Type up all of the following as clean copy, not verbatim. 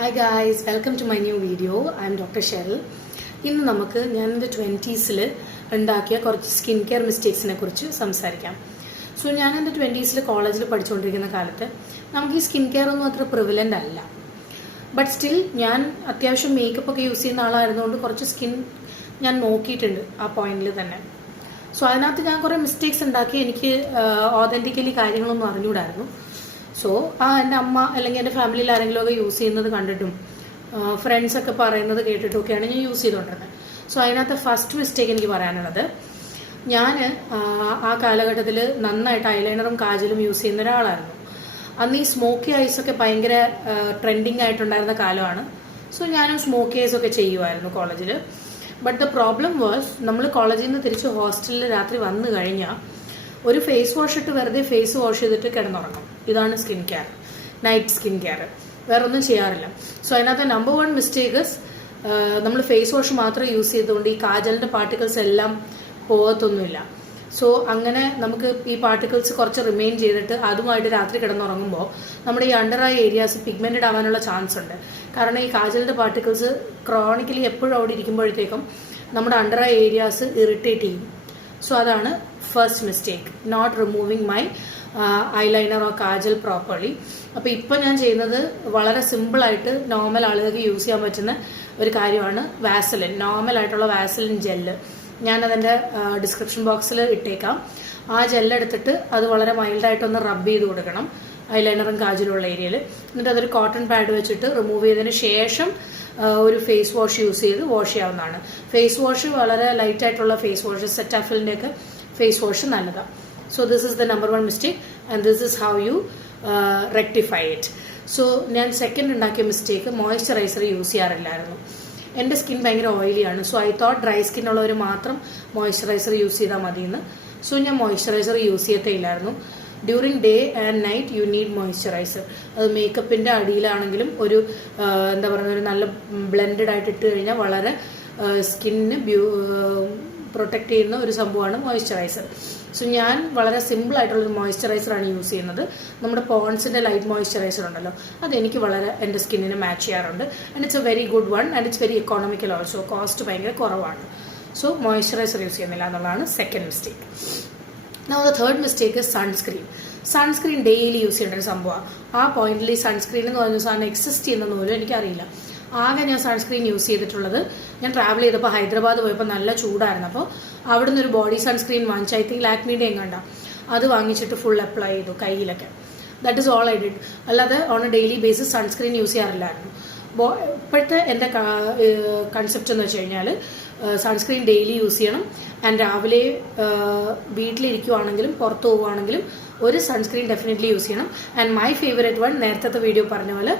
Hi guys, welcome to my new video. I am Dr. Cheryl. ഇന്ന് നമുക്ക് ഞാൻ എൻ്റെ 20s ഉണ്ടാക്കിയ കുറച്ച് സ്കിൻ കെയർ മിസ്റ്റേക്സിനെ കുറിച്ച് സംസാരിക്കാം. സോ ഞാൻ എൻ്റെ 20s കോളേജിൽ പഠിച്ചുകൊണ്ടിരിക്കുന്ന കാലത്ത് നമുക്ക് ഈ സ്കിൻ കെയർ ഒന്നും അത്ര പ്രിവലൻ്റ് അല്ല. ബട്ട് സ്റ്റിൽ ഞാൻ അത്യാവശ്യം മേക്കപ്പ് ഒക്കെ യൂസ് ചെയ്യുന്ന ആളായിരുന്നുകൊണ്ട് കുറച്ച് സ്കിൻ ഞാൻ നോക്കിയിട്ടുണ്ട് ആ പോയിന്റിൽ തന്നെ. സോ അതിനകത്ത് ഞാൻ കുറേ മിസ്റ്റേക്സ് ഉണ്ടാക്കി എനിക്ക് ഓതൻറ്റിക്കലി കാര്യങ്ങളൊന്നും അറിഞ്ഞുകൂടായിരുന്നു. സോ എൻ്റെ അമ്മ അല്ലെങ്കിൽ എൻ്റെ ഫാമിലിയിൽ ആരെങ്കിലും ഒക്കെ യൂസ് ചെയ്യുന്നത് കണ്ടിട്ടും ഫ്രണ്ട്സൊക്കെ പറയുന്നത് കേട്ടിട്ടൊക്കെയാണ് ഞാൻ യൂസ് ചെയ്തുകൊണ്ടിരുന്നത്. സോ അതിനകത്ത് ഫസ്റ്റ് മിസ്റ്റേക്ക് എനിക്ക് പറയാനുള്ളത്, ഞാൻ ആ കാലഘട്ടത്തിൽ നന്നായിട്ട് ഐലൈനറും കാജലും യൂസ് ചെയ്യുന്ന ഒരാളായിരുന്നു. അന്ന് ഈ സ്മോക്കി ഐസൊക്കെ ഭയങ്കര ട്രെൻഡിങ് ആയിട്ടുണ്ടായിരുന്ന കാലമാണ്. സോ ഞാനും സ്മോക്കി ഐസൊക്കെ ചെയ്യുമായിരുന്നു കോളേജിൽ. ബട്ട് ദ പ്രോബ്ലം വാസ്, നമ്മൾ കോളേജിൽ നിന്ന് തിരിച്ച് ഹോസ്റ്റലിൽ രാത്രി വന്നു കഴിഞ്ഞാൽ ഒരു ഫേസ് വാഷ് ഇട്ട് വെറുതെ ഫേസ് വാഷ് ചെയ്തിട്ട് കിടന്നുറങ്ങും. ഇതാണ് skin care, night skin care, വേറെ ഒന്നും ചെയ്യാറില്ല. സോ അതിനകത്ത് നമ്പർ 1 മിസ്റ്റേക്ക് നമ്മൾ ഫേസ് വാഷ് മാത്രം യൂസ് ചെയ്തുകൊണ്ട് ഈ കാജലിൻ്റെ പാർട്ടിക്കിൾസ് എല്ലാം പോകത്തൊന്നുമില്ല. സോ അങ്ങനെ നമുക്ക് ഈ പാർട്ടിക്കിൾസ് കുറച്ച് റിമെയിൻ ചെയ്തിട്ട് അതുമായിട്ട് രാത്രി കിടന്നുറങ്ങുമ്പോൾ നമ്മുടെ ഈ അണ്ടർ ഐ ഏരിയാസ് പിഗ്മെൻറ്റഡ് ആവാനുള്ള ചാൻസ് ഉണ്ട്. കാരണം ഈ കാജലിൻ്റെ പാർട്ടിക്കിൾസ് ക്രോണിക്കലി എപ്പോഴും അവിടെ ഇരിക്കുമ്പോഴത്തേക്കും നമ്മുടെ അണ്ടർ ഐ ഏരിയാസ് ഇറിറ്റേറ്റ് ചെയ്യും. സോ അതാണ് first mistake, not removing my eyeliner or kajal properly. അപ്പോൾ ഇപ്പോൾ ഞാൻ ചെയ്യുന്നത് വളരെ സിമ്പിളായിട്ട് നോർമൽ ആളുകൾക്ക് യൂസ് ചെയ്യാൻ പറ്റുന്ന ഒരു കാര്യമാണ് വാസലിൻ, നോർമലായിട്ടുള്ള വാസലിൻ ജെല്ല്. ഞാനതിൻ്റെ ഡിസ്ക്രിപ്ഷൻ ബോക്സിൽ ഇട്ടേക്കാം. ആ ജെല്ലെടുത്തിട്ട് അത് വളരെ മൈൽഡായിട്ടൊന്ന് റബ്ബ് ചെയ്ത് കൊടുക്കണം ഐലൈനറും കാജലും ഉള്ള ഏരിയയിൽ. എന്നിട്ട് അതൊരു കോട്ടൺ പാഡ് വെച്ചിട്ട് റിമൂവ് ചെയ്തതിന് ശേഷം ഒരു ഫേസ് വാഷ് യൂസ് ചെയ്ത് വാഷ് ചെയ്യാവുന്നതാണ്. ഫേസ് വാഷ് വളരെ ലൈറ്റായിട്ടുള്ള ഫേസ് വാഷ്, സെറ്റാഫിലിൻ്റെയൊക്കെ ഫേസ് വാഷ് നല്ലതാണ്. So this is the number 1 mistake and this is how you rectify it. So ഞാൻ സെക്കൻഡ് ഉണ്ടാക്കിയ മിസ്റ്റേക്ക്, മോയ്സ്ചറൈസർ യൂസ് ചെയ്യാറില്ലായിരുന്നു. എൻ്റെ സ്കിൻ ഭയങ്കര ഓയിലിയാണ്. So I thought dry skin ഉള്ളവർ മാത്രം മോയ്സ്ചറൈസർ യൂസ് ചെയ്താൽ മതിയെന്ന്. സോ ഞാൻ മോയ്സ്ചറൈസർ യൂസ് ചെയ്യത്തേയില്ലായിരുന്നു. During day and night you need moisturiser. അത് മേക്കപ്പിൻ്റെ അടിയിലാണെങ്കിലും ഒരു എന്താ പറയുക, ഒരു നല്ല ബ്ലെൻഡഡ് ആയിട്ട് ഇട്ട് കഴിഞ്ഞാൽ വളരെ സ്കിന്നിന് പ്രൊട്ടക്റ്റ് ചെയ്യുന്ന ഒരു സംഭവമാണ് മോയ്സ്ചറൈസർ. സോ ഞാൻ വളരെ സിമ്പിളായിട്ടുള്ളൊരു മോയ്സ്ചറൈസറാണ് യൂസ് ചെയ്യുന്നത്. നമ്മുടെ പോൺസിൻ്റെ ലൈറ്റ് മോയ്സ്ചറൈസർ ഉണ്ടല്ലോ, അതെനിക്ക് വളരെ എൻ്റെ സ്കിന്നിന് മാച്ച് ചെയ്യാറുണ്ട്. And it's A very good one and it's very economical also. Cost ഭയങ്കര കുറവാണ്. സോ മോയ്സ്ചറൈസർ യൂസ് ചെയ്യുന്നില്ല എന്നുള്ളതാണ് second mistake. Now the third mistake is sunscreen. Sunscreen daily use ചെയ്യേണ്ട ഒരു സംഭവമാണ്. ആ പോയിന്റിൽ ഈ സൺസ്ക്രീൻ എന്ന് പറയുന്ന സാധനം എക്സിസ്റ്റ് ചെയ്യുന്ന പോലും എനിക്കറിയില്ല. ആകെ ഞാൻ സൺസ്ക്രീൻ യൂസ് ചെയ്തിട്ടുള്ളത്, ഞാൻ ട്രാവൽ ചെയ്തപ്പോൾ ഹൈദരാബാദ് പോയപ്പോൾ നല്ല ചൂടായിരുന്നു. അപ്പോൾ അവിടെ നിന്നൊരു ബോഡി സൺസ്ക്രീൻ വാങ്ങിച്ചു, ഐ തിങ്ക് ലാക്മിയുടെ എങ്ങാണ്ട, അത് വാങ്ങിച്ചിട്ട് ഫുൾ അപ്ലൈ ചെയ്തു കയ്യിലൊക്കെ. That is all I did. അല്ലാതെ on a daily basis sunscreen use ചെയ്യാറില്ലായിരുന്നു. ഇപ്പോഴത്തെ എൻ്റെ കൺസെപ്റ്റ് എന്ന് വെച്ച് കഴിഞ്ഞാൽ സൺസ്ക്രീൻ ഡെയിലി യൂസ് ചെയ്യണം. ആൻഡ് രാവിലെ വീട്ടിലിരിക്കുവാണെങ്കിലും പുറത്ത് പോവുകയാണെങ്കിലും ഒരു സൺസ്ക്രീൻ ഡെഫിനറ്റ്ലി യൂസ് ചെയ്യണം. ആൻഡ് മൈ ഫേവറേറ്റ് വൺ, നേരത്തെ വീഡിയോ പറഞ്ഞ പോലെ,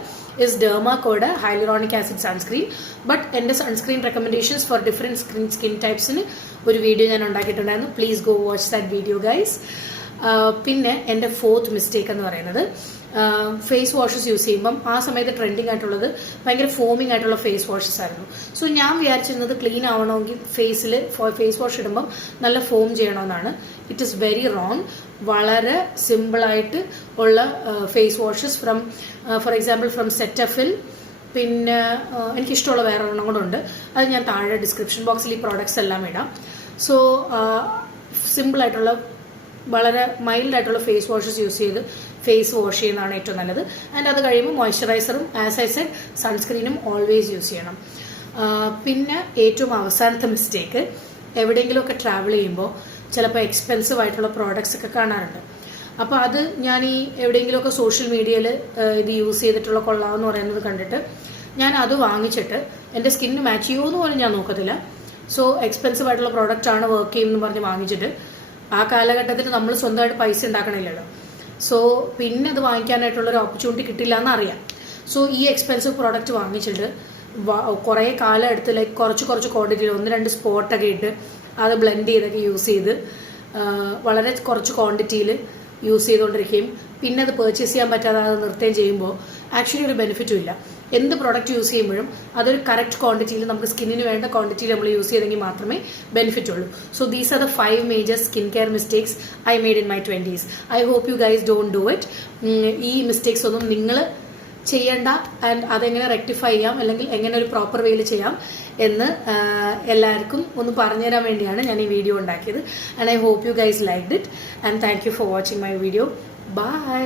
ഇസ് ഡെർമാക്കോയുടെ ഹൈലറോണിക് ആസിഡ് സൺസ്ക്രീൻ. ബട്ട് എൻ്റെ sunscreen recommendations for different skin ടൈപ്സിന് ഒരു വീഡിയോ ഞാൻ ഉണ്ടാക്കിയിട്ടുണ്ടായിരുന്നു. Please go watch that video guys. പിന്നെ എൻ്റെ ഫോർത്ത് മിസ്റ്റേക്ക് എന്ന് പറയുന്നത്, ഫേസ് വാഷസ് യൂസ് ചെയ്യുമ്പം ആ സമയത്ത് ട്രെൻഡിങ് ആയിട്ടുള്ളത് ഭയങ്കര ഫോമിങ് ആയിട്ടുള്ള ഫേസ് വാഷസ് ആയിരുന്നു. സോ ഞാൻ വിചാരിച്ചിരുന്നത് ക്ലീൻ ആവണമെങ്കിൽ ഫേസിൽ ഫേസ് വാഷ് ഇടുമ്പം നല്ല ഫോം ചെയ്യണമെന്നാണ്. It is very wrong. വളരെ സിമ്പിളായിട്ട് ഉള്ള face washes for example from Cetaphil, പിന്നെ എനിക്കിഷ്ടമുള്ള വേറെ ഒരെണ്ണം കൂടെ ഉണ്ട്, അത് ഞാൻ താഴെ ഡിസ്ക്രിപ്ഷൻ ബോക്സിൽ ഈ പ്രോഡക്ട്സ് എല്ലാം ഇടാം. സോ സിമ്പിളായിട്ടുള്ള വളരെ മൈൽഡായിട്ടുള്ള ഫേസ് വാഷസ് യൂസ് ചെയ്ത് ഫേസ് വാഷ് ചെയ്യുന്നതാണ് ഏറ്റവും നല്ലത്. ആൻഡ് അത് കഴിയുമ്പോൾ മോയ്സ്ചറൈസറും ആസ് ഐ സെഡ് സൺസ്ക്രീനും ഓൾവേസ് യൂസ് ചെയ്യണം. പിന്നെ ഏറ്റവും അവസാനത്തെ മിസ്റ്റേക്ക്, എവിടെയെങ്കിലുമൊക്കെ ട്രാവൽ ചെയ്യുമ്പോൾ ചിലപ്പോൾ എക്സ്പെൻസീവ് ആയിട്ടുള്ള പ്രോഡക്ട്സ് ഒക്കെ കാണാറുണ്ട്. അപ്പോൾ അത് ഞാൻ ഈ എവിടെയെങ്കിലുമൊക്കെ സോഷ്യൽ മീഡിയയിൽ ഇത് യൂസ് ചെയ്തിട്ടുള്ള കൊള്ളാമെന്ന് പറയുന്നത് കണ്ടിട്ട് ഞാൻ അത് വാങ്ങിച്ചിട്ട് എൻ്റെ സ്കിന്നിന് മാച്ച് ചെയ്യുമെന്ന് പോലും ഞാൻ നോക്കത്തില്ല. സോ എക്സ്പെൻസീവ് ആയിട്ടുള്ള പ്രോഡക്റ്റ് ആണ് വർക്ക് ചെയ്യുമെന്ന് പറഞ്ഞ് വാങ്ങിച്ചിട്ട് ആ കാലഘട്ടത്തിൽ നമ്മൾ സ്വന്തമായിട്ട് പൈസ ഉണ്ടാക്കണില്ലല്ലോ. സോ പിന്നെ അത് വാങ്ങിക്കാനായിട്ടുള്ളൊരു ഓപ്പർച്യൂണിറ്റി കിട്ടില്ല എന്നറിയാം. സോ ഈ എക്സ്പെൻസീവ് പ്രോഡക്റ്റ് വാങ്ങിച്ചിട്ട് കുറേ കാലം എടുത്ത് ലൈക്ക് കുറച്ച് ക്വാണ്ടിറ്റിയിൽ 1-2 സ്പോട്ടൊക്കെ ഇട്ട് അത് ബ്ലെൻഡ് ചെയ്തൊക്കെ യൂസ് ചെയ്ത് വളരെ കുറച്ച് ക്വാണ്ടിറ്റിയിൽ യൂസ് ചെയ്തുകൊണ്ടിരിക്കുകയും പിന്നെ അത് പർച്ചേസ് ചെയ്യാൻ പറ്റാതെ അത് നിർത്തുകയും ചെയ്യുമ്പോൾ ആക്ച്വലി ഒരു ബെനിഫിറ്റും ഇല്ല. എന്ത് പ്രോഡക്റ്റ് യൂസ് ചെയ്യുമ്പോഴും അതൊരു കറക്റ്റ് ക്വാണ്ടിറ്റിയിൽ, നമുക്ക് സ്കിന്നിന് വേണ്ട ക്വാണ്ടിറ്റിയിൽ നമ്മൾ യൂസ് ചെയ്തെങ്കിൽ മാത്രമേ ബെനിഫിറ്റ് ഉള്ളൂ. So these are the 5 major skin care mistakes I made in my 20s. I hope you guys don't do it. ഈ മിസ്റ്റേക്സ് ഒന്നും നിങ്ങൾ ചെയ്യേണ്ട ആൻഡ് അതെങ്ങനെ റെക്ടിഫൈ ചെയ്യാം അല്ലെങ്കിൽ എങ്ങനെ ഒരു പ്രോപ്പർ വേയിൽ ചെയ്യാം എന്ന് എല്ലാവർക്കും ഒന്ന് പറഞ്ഞുതരാൻ വേണ്ടിയാണ് ഞാൻ ഈ വീഡിയോ ഉണ്ടാക്കിയത്. And I hope you guys liked it and thank you for watching my video. By.